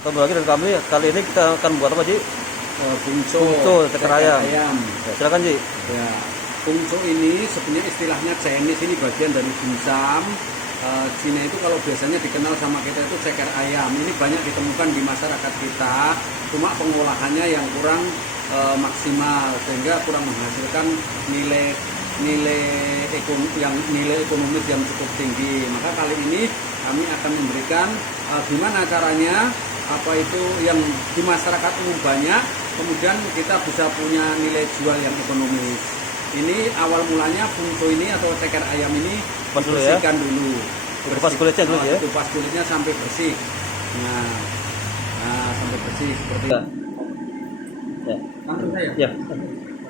Kembali lagi dengan kami. Kali ini kita akan buat apa, Ji? Bungco ceker ayam. ayam. Ya, silakan, Ji. Ya, bungco ini sebenarnya istilahnya Chinese, ini bagian dari dimsum. Cina itu kalau biasanya dikenal sama kita itu ceker ayam. Ini banyak ditemukan di masyarakat kita, cuma pengolahannya yang kurang maksimal sehingga kurang menghasilkan nilai ekonomis yang cukup tinggi. Maka kali ini kami akan memberikan gimana caranya apa itu yang di masyarakat umum banyak, kemudian kita bisa punya nilai jual yang ekonomis. Ini awal mulanya bungco ini atau ceker ayam ini dibersihkan dulu. Kupas kulitnya dulu ya. Kupas kulitnya sampai bersih. Nah, sampai bersih seperti itu. Ya. Langsung saya. Ya.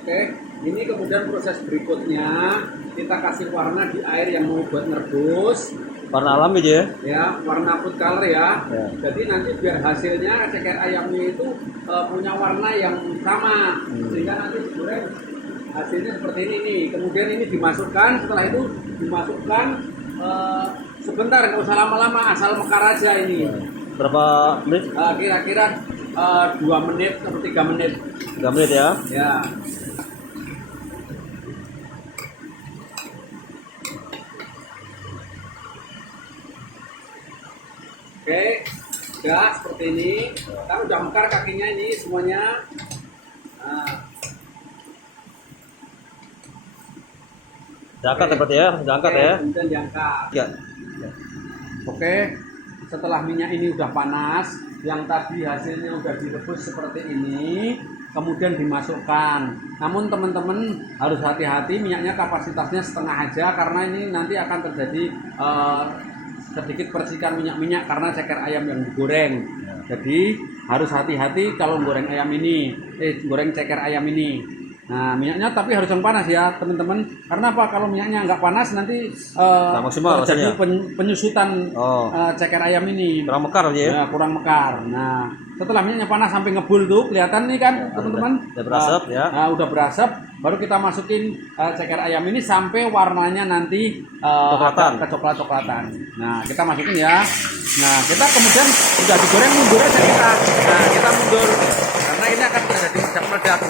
Oke, ini kemudian proses berikutnya kita kasih warna di air yang mau buat merebus. Warna alami aja ya. Ya, warna food color ya. Ya. Jadi nanti biar hasilnya ceker ayamnya itu punya warna yang sama, sehingga nanti digoreng hasilnya seperti ini nih. Kemudian ini dimasukkan, setelah itu dimasukkan sebentar, nggak usah lama-lama, asal mekar aja ini. Berapa menit? Kira-kira 2 menit atau 3 menit. 3 menit ya. Ya. Oke, udah seperti ini. Kan udah mekar kakinya ini semuanya. Diangkat seperti ya, diangkat ya. Kemudian diangkat. Ya. Oke, setelah minyak ini udah panas, yang tadi hasilnya udah direbus seperti ini, kemudian dimasukkan. Namun teman-teman harus hati-hati, minyaknya kapasitasnya setengah aja karena ini nanti akan terjadi sedikit percikan minyak-minyak karena ceker ayam yang digoreng. Jadi harus hati-hati kalau goreng ayam ini, goreng ceker ayam ini. Nah, minyaknya tapi harus yang panas ya teman-teman. Karena apa? Kalau minyaknya nggak panas nanti maksimal terjadi penyusutan ceker ayam ini. Kurang mekar aja ya. Ya, kurang mekar. Nah, setelah minyaknya panas sampai ngebul tuh, kelihatan nih kan teman-teman. Udah berasap ya. Nah, udah berasap. Baru kita masukin ceker ayam ini sampai warnanya nanti kecoklat-coklatan. Nah, kita masukin ya. Nah, kita kemudian udah digoreng, mundur aja kita. Nah, kita mundur karena ini akan terjadi meledak-meledak.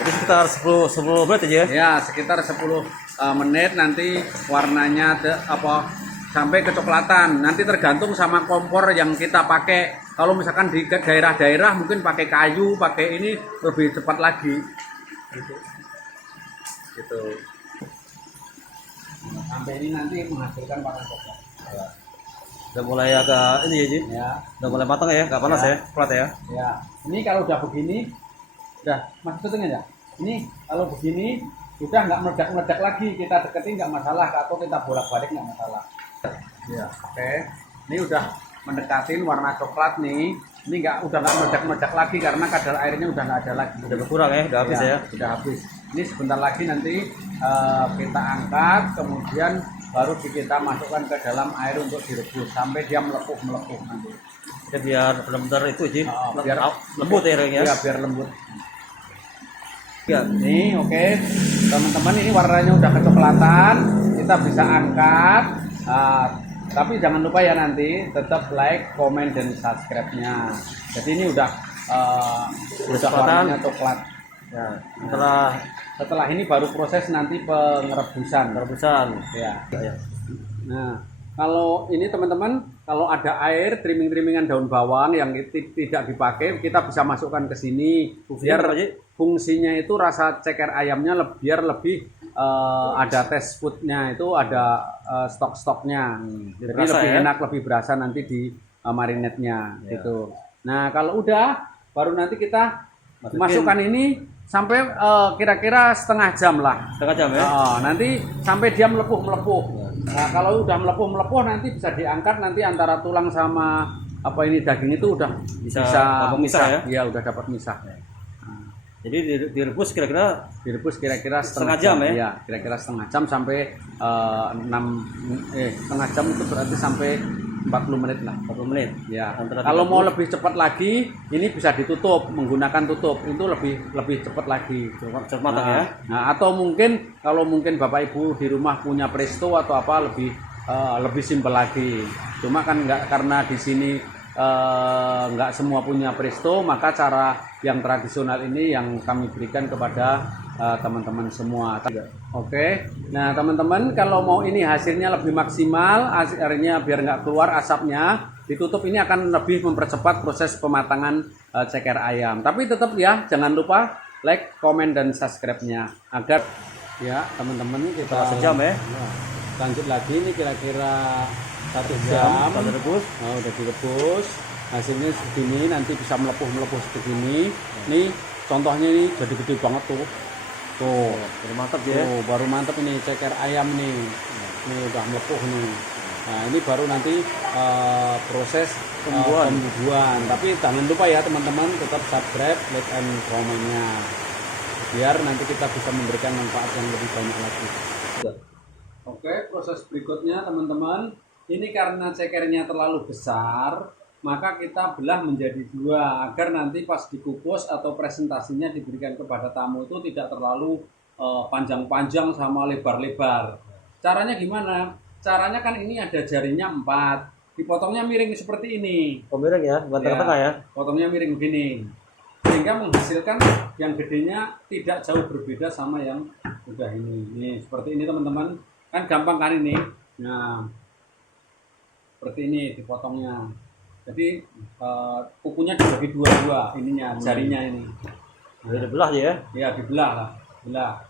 Jadi sekitar 10 menit aja ya. Ya, sekitar 10 menit nanti warnanya sampai kecoklatan. Nanti tergantung sama kompor yang kita pakai. Kalau misalkan di daerah-daerah mungkin pakai kayu, pakai ini lebih cepat lagi. Gitu. Nah, sampai ini nanti menghasilkan warna coklat. Udah mulai agak ini ya, Ji. Ya. Udah mulai matang ya, nggak panas ya, coklat ya. Ya. Ini kalau udah begini, udah masuk setengah ya. Ini kalau begini udah nggak meledak-meledak lagi, kita deketin nggak masalah, atau kita bolak-balik nggak masalah. Ya, oke. Ini udah mendekatin warna coklat nih. Ini udah nggak meledak-meledak lagi karena kadar airnya udah nggak ada lagi. Udah berkurang ya, udah habis ya. Udah habis. Ini sebentar lagi nanti kita angkat, kemudian baru kita masukkan ke dalam air untuk direbus sampai dia melepuh nanti. Ya, biar benar-benar itu, Ji. Biar lembut ya airnya. Ya, biar lembut. Ya. Nih, oke. Teman-teman, ini warnanya udah kecoklatan, kita bisa angkat. Tapi jangan lupa ya nanti tetap like, komen, dan subscribe-nya. Jadi ini udah warnanya coklat. Ya, setelah ini baru proses nanti pengerebusan. Ya. Nah, kalau ini teman-teman, kalau ada air trimming-trimmingan daun bawang yang tidak dipakai, kita bisa masukkan ke sini biar fungsinya itu rasa ceker ayamnya biar lebih ada taste foodnya, itu ada stok-stoknya. Jadi lebih enak, lebih berasa nanti di marinade-nya gitu. Nah, kalau udah baru nanti kita masukkan ini sampai kira-kira setengah jam lah. Setengah jam ya. Nanti sampai dia melepuh. Nah, kalau udah melepuh nanti bisa diangkat, nanti antara tulang sama daging itu udah bisa misah ya. Iya, udah dapat misah. Jadi direbus kira-kira setengah jam ya. Iya, kira-kira setengah jam sampai setengah jam itu berarti sampai 40 menit lah. 40 menit. Ya. Kalau mau lebih cepat lagi, ini bisa ditutup menggunakan tutup. Itu lebih cepat lagi. Cepat matang ya. Nah, atau mungkin kalau Bapak Ibu di rumah punya presto atau apa, lebih lebih simpel lagi. Cuma kan nggak, karena di sini nggak semua punya presto, maka cara yang tradisional ini yang kami berikan kepada teman-teman semua. Oke, nah teman-teman kalau mau ini hasilnya lebih maksimal, akhirnya biar nggak keluar asapnya, ditutup, ini akan lebih mempercepat proses pematangan ceker ayam. Tapi tetap ya, jangan lupa like, komen, dan subscribe-nya agar ya teman-teman kita sejam ya. Lanjut lagi, ini kira-kira 1 jam. Udah direbus. Oh, udah direbus. Hasilnya segini, nanti bisa melepuh segini. Nih contohnya ini jadi gede banget tuh. Tuh, Baru mantap ya. tuh baru mantep ini ceker ayam nih. Nih udah melepuh nih. Nah, ini baru nanti proses pembubuhan. Tapi jangan lupa ya teman-teman, tetap subscribe, like, and komen-nya. Biar nanti kita bisa memberikan manfaat yang lebih banyak lagi. Oke, proses berikutnya teman-teman, ini karena cekernya terlalu besar, maka kita belah menjadi 2 agar nanti pas dikukus atau presentasinya diberikan kepada tamu itu tidak terlalu panjang-panjang sama lebar-lebar. Caranya gimana? Caranya kan ini ada jarinya 4, dipotongnya miring seperti ini. Oh, miring ya, bukan tengah-tengah ya. Potongnya miring begini, sehingga menghasilkan yang gedenya tidak jauh berbeda sama yang udah ini. Nih seperti ini teman-teman, kan gampang kan ini. Nah seperti ini dipotongnya, jadi kukunya dibagi 2 ininya, jarinya ini. Udah dibelah ya. Ya dibelah lah, belah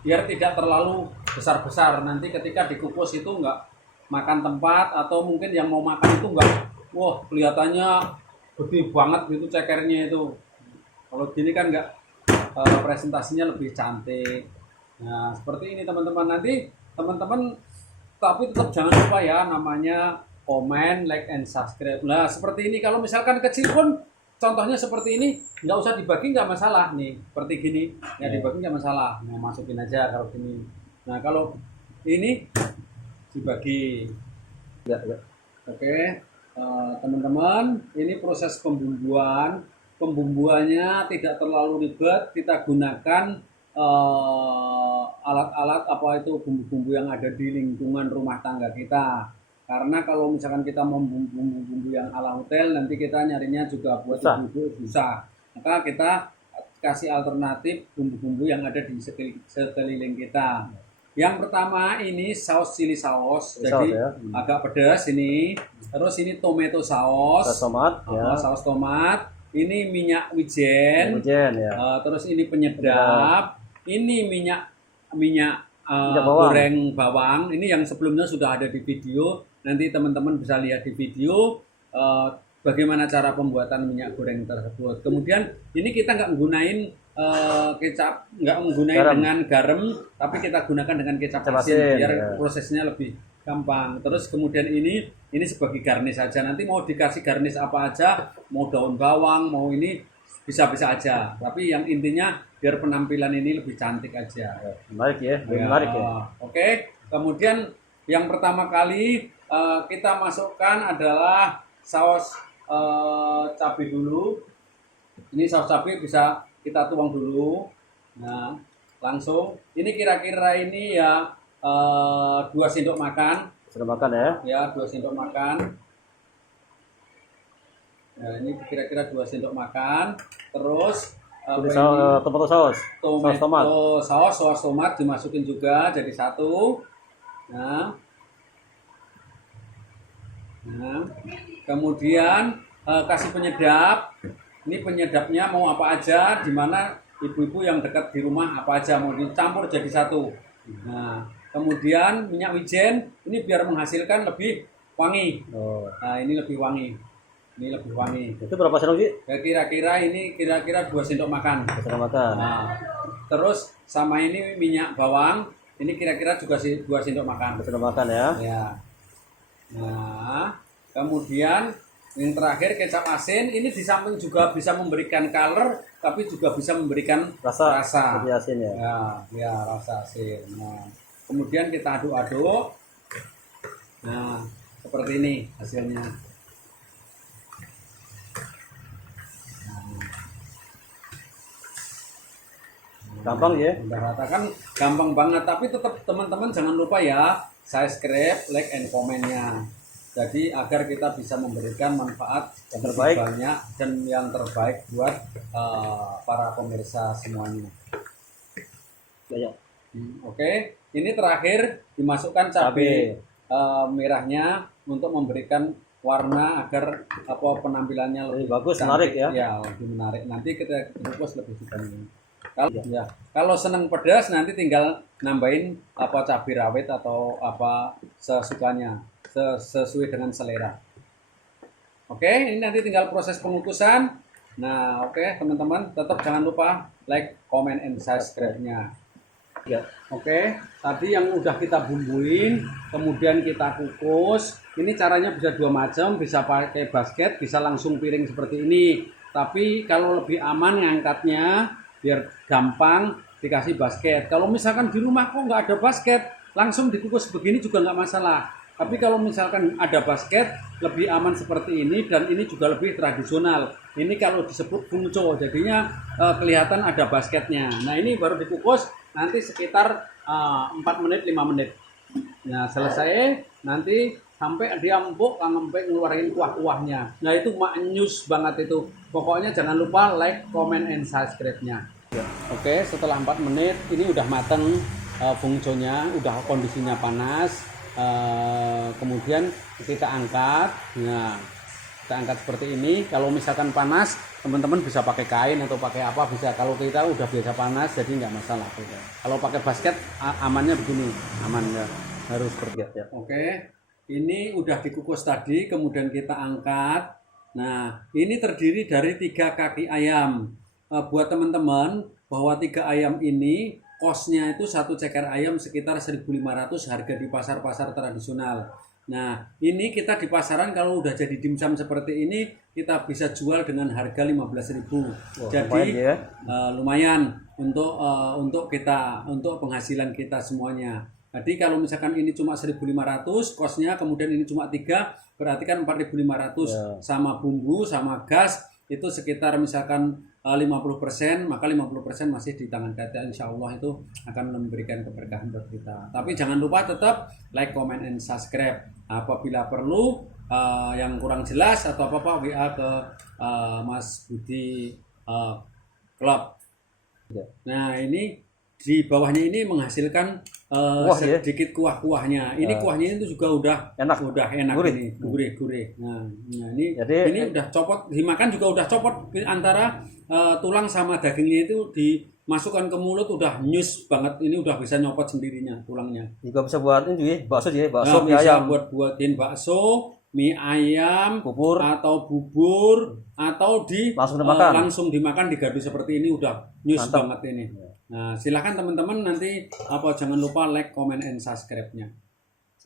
biar tidak terlalu besar-besar, nanti ketika dikukus itu enggak makan tempat, atau mungkin yang mau makan itu enggak, wah kelihatannya gede banget gitu cekernya itu. Kalau gini kan enggak, presentasinya lebih cantik. Nah seperti ini teman-teman. Nanti teman-teman tapi tetap jangan lupa ya, namanya komen, like, and subscribe. Nah seperti ini, kalau misalkan kecil pun contohnya seperti ini, nggak usah dibagi, nggak masalah nih, seperti gini ya, dibagi nggak masalah. Nah masukin aja kalau gini. Nah kalau ini dibagi. Oke, teman-teman, ini proses pembumbuannya tidak terlalu ribet. Kita gunakan alat-alat apa itu, bumbu-bumbu yang ada di lingkungan rumah tangga kita. Karena kalau misalkan kita mau bumbu-bumbu yang ala hotel, nanti kita nyarinya juga buat ibu-ibu susah. Maka kita kasih alternatif bumbu-bumbu yang ada di sekeliling kita. Yang pertama ini saus chili saus, jadi ya. agak pedas ini. Terus ini tomato saus, tomat ya. saus tomat. Ini minyak wijen, ya. Terus ini penyedap. Ini minyak bawang. goreng bawang. Ini yang sebelumnya sudah ada di video. Nanti teman-teman bisa lihat di video bagaimana cara pembuatan minyak goreng tersebut. Kemudian ini kita nggak menggunakan kecap, nggak menggunakan dengan garam, tapi kita gunakan dengan kecap asin biar prosesnya lebih gampang. Terus kemudian ini sebagai garnish saja. Nanti mau dikasih garnish apa aja, mau daun bawang, mau ini bisa-bisa aja. Tapi yang intinya biar penampilan ini lebih cantik aja. Menarik ya, menarik ya. Oke, kemudian yang pertama kali kita masukkan adalah saus cabai dulu. Ini saus cabai bisa kita tuang dulu. Nah, langsung. Ini kira-kira ini ya 2 sendok makan. Sudah makan ya? Ya, 2 sendok makan. Nah, ini kira-kira 2 sendok makan. Terus tomato saus. Saus tomat dimasukin juga jadi 1. Nah, kemudian kasih penyedap. Ini penyedapnya mau apa aja, dimana ibu-ibu yang dekat di rumah apa aja mau dicampur jadi 1. Nah, kemudian minyak wijen ini biar menghasilkan lebih wangi. Nah, ini lebih wangi. Ini lebih wangi. Itu berapa sendok sih? Kira-kira 2 sendok makan. 2 sendok makan. Nah, terus sama ini minyak bawang. Ini kira-kira juga 2 sendok makan. 2 sendok makan ya. Ya. Nah, kemudian yang terakhir kecap asin. Ini di samping juga bisa memberikan color, tapi juga bisa memberikan rasa. Lebih asin ya. Ya, rasa asin. Nah, kemudian kita aduk-aduk. Nah, seperti ini hasilnya. Gampang ya? Udah rata kan, gampang banget. Tapi tetap teman-teman jangan lupa ya, subscribe, like, and komennya. Jadi agar kita bisa memberikan manfaat yang terbaik banyak dan yang terbaik buat para pemirsa semuanya. Ya. Oke, ini terakhir dimasukkan cabai merahnya untuk memberikan warna agar penampilannya lebih bagus, cantik, menarik ya. Ya, lebih menarik. Nanti kita kukus lebih vitamin. Kalau senang pedas nanti tinggal nambahin cabai rawit atau sesukanya, sesuai dengan selera. Oke, ini nanti tinggal proses pengukusan. Nah, oke teman-teman, tetap jangan lupa like, comment, and subscribe-nya. Ya. Oke, tadi yang udah kita bumbuin, kemudian kita kukus. Ini caranya bisa dua macam, bisa pakai basket, bisa langsung piring seperti ini. Tapi kalau lebih aman ngangkatnya, biar gampang dikasih basket. Kalau misalkan di rumah kok nggak ada basket, langsung dikukus begini juga nggak masalah. Tapi kalau misalkan ada basket, lebih aman seperti ini dan ini juga lebih tradisional. Ini kalau disebut bungco, jadinya kelihatan ada basketnya. Nah ini baru dikukus nanti sekitar 4 menit 5 menit. Nah selesai nanti sampai dia empuk, sampai ngeluarin kuah-kuahnya. Nah itu maknyus banget itu. Pokoknya jangan lupa like, comment, and subscribe-nya. Oke, setelah 4 menit ini udah mateng bungconya, udah kondisinya panas. Kemudian kita angkat. Nah, kita angkat seperti ini. Kalau misalkan panas, teman-teman bisa pakai kain atau pakai apa bisa. Kalau kita udah biasa panas, jadi nggak masalah. Kalau pakai basket amannya begini, aman ya. Harus seperti itu. Oke, ini udah dikukus tadi, kemudian kita angkat. Nah, ini terdiri dari 3 kaki ayam. Buat teman-teman bahwa 3 ayam ini kosnya itu 1 ceker ayam sekitar 1.500 harga di pasar-pasar tradisional. Nah, ini kita di pasaran kalau udah jadi dimsum seperti ini kita bisa jual dengan harga 15.000. Jadi lumayan untuk kita, untuk penghasilan kita semuanya. Jadi kalau misalkan ini cuma 1.500 kosnya, kemudian ini cuma 3, berarti kan 4.500 sama bumbu sama gas itu sekitar misalkan 50%, maka 50% masih di tangan kita. Insya Allah itu akan memberikan keberkahan buat kita. Tapi jangan lupa tetap like, comment, and subscribe. Apabila perlu yang kurang jelas atau apa-apa WA ke Mas Budi Club. Nah ini di bawahnya ini menghasilkan sedikit kuah-kuahnya. Ini kuahnya itu juga udah enak gurih. Ini gurih. Nah ini udah copot, dimakan juga udah copot antara tulang sama dagingnya itu dimasukkan ke mulut udah nyus banget. Ini udah bisa nyopot sendirinya tulangnya. Juga bisa buat ini bakso mie bisa ayam. buatin bakso, mie ayam, bubur atau langsung dimakan digardu seperti ini udah nyus banget ini. Nah, silakan teman-teman nanti jangan lupa like, comment, and subscribe-nya.